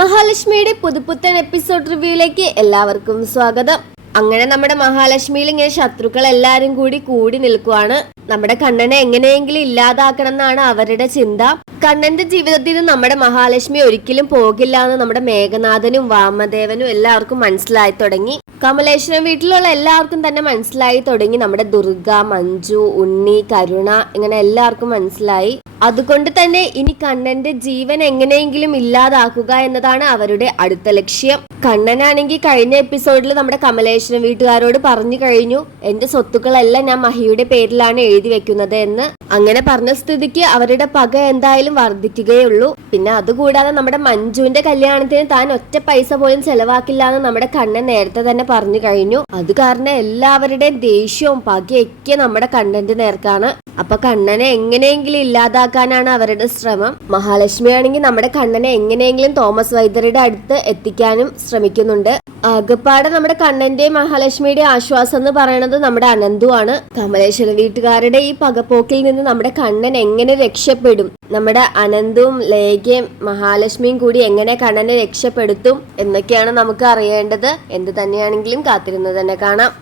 മഹാലക്ഷ്മിയുടെ പുതുപുത്തൻ എപ്പിസോഡ് റിവ്യൂയിലേക്ക് എല്ലാവർക്കും സ്വാഗതം. അങ്ങനെ നമ്മുടെ മഹാലക്ഷ്മിയിൽ ഇങ്ങനെ ശത്രുക്കൾ എല്ലാരും കൂടി കൂടി നിൽക്കുവാണ്. നമ്മുടെ കണ്ണനെ എങ്ങനെയെങ്കിലും ഇല്ലാതാക്കണം എന്നാണ് അവരുടെ ചിന്ത. കണ്ണന്റെ ജീവിതത്തിൽ നിന്ന് നമ്മുടെ മഹാലക്ഷ്മി ഒരിക്കലും പോകില്ല എന്ന് നമ്മുടെ മേഘനാഥനും വാമദേവനും എല്ലാവർക്കും മനസ്സിലായി തുടങ്ങി. കമലേശ്വരം വീട്ടിലുള്ള എല്ലാവർക്കും തന്നെ മനസ്സിലായി തുടങ്ങി. നമ്മുടെ ദുർഗ മഞ്ജു ഉണ്ണി കരുണ ഇങ്ങനെ എല്ലാവർക്കും മനസ്സിലായി. അതുകൊണ്ട് തന്നെ ഇനി കണ്ണന്റെ ജീവൻ എങ്ങനെയെങ്കിലും ഇല്ലാതാക്കുക എന്നതാണ് അവരുടെ അടുത്ത ലക്ഷ്യം. കണ്ണനാണെങ്കിൽ കഴിഞ്ഞ എപ്പിസോഡിൽ നമ്മുടെ കമലേശ്വരം വീട്ടുകാരോട് പറഞ്ഞു കഴിഞ്ഞു. എന്റെ സ്വത്തുക്കളെല്ലാം ഞാൻ മഹിയുടെ പേരിലാണ് എഴുതി വെക്കുന്നത് എന്ന്. അങ്ങനെ പറഞ്ഞ സ്ഥിതിക്ക് അവരുടെ പക എന്തായാലും വർദ്ധിക്കുകയുള്ളൂ. പിന്നെ അതുകൂടാതെ നമ്മുടെ മഞ്ജുവിന്റെ കല്യാണത്തിന് താൻ ഒറ്റ പൈസ പോലും ചെലവാക്കില്ല എന്ന് നമ്മുടെ കണ്ണൻ നേരത്തെ തന്നെ പറഞ്ഞു കഴിഞ്ഞു. അത് കാരണം എല്ലാവരുടെയും ദേഷ്യവും പകയൊക്കെ നമ്മുടെ കണ്ടന്റ് നേർക്കാണ്. അപ്പൊ കണ്ണനെ എങ്ങനെയെങ്കിലും ഇല്ലാതാക്കാനാണ് അവരുടെ ശ്രമം. മഹാലക്ഷ്മി ആണെങ്കിൽ നമ്മുടെ കണ്ണനെ എങ്ങനെയെങ്കിലും തോമസ് വൈദ്യരുടെ അടുത്ത് എത്തിക്കാനും ശ്രമിക്കുന്നുണ്ട്. ആകപ്പാടെ നമ്മുടെ കണ്ണന്റെയും മഹാലക്ഷ്മിയുടെയും ആശ്വാസം എന്ന് പറയുന്നത് നമ്മുടെ അനന്തുവാണ്. കമലേശ്വര വീട്ടുകാരുടെ ഈ പകപ്പോക്കിൽ നിന്ന് നമ്മുടെ കണ്ണൻ എങ്ങനെ രക്ഷപ്പെടും? നമ്മുടെ അനന്തും ലേഖയും മഹാലക്ഷ്മിയും കൂടി എങ്ങനെ കണ്ണനെ രക്ഷപ്പെടുത്തും എന്നൊക്കെയാണ് നമുക്ക് അറിയേണ്ടത്. എന്ത് തന്നെയാണെങ്കിലും കാത്തിരുന്ന് തന്നെ കാണാം.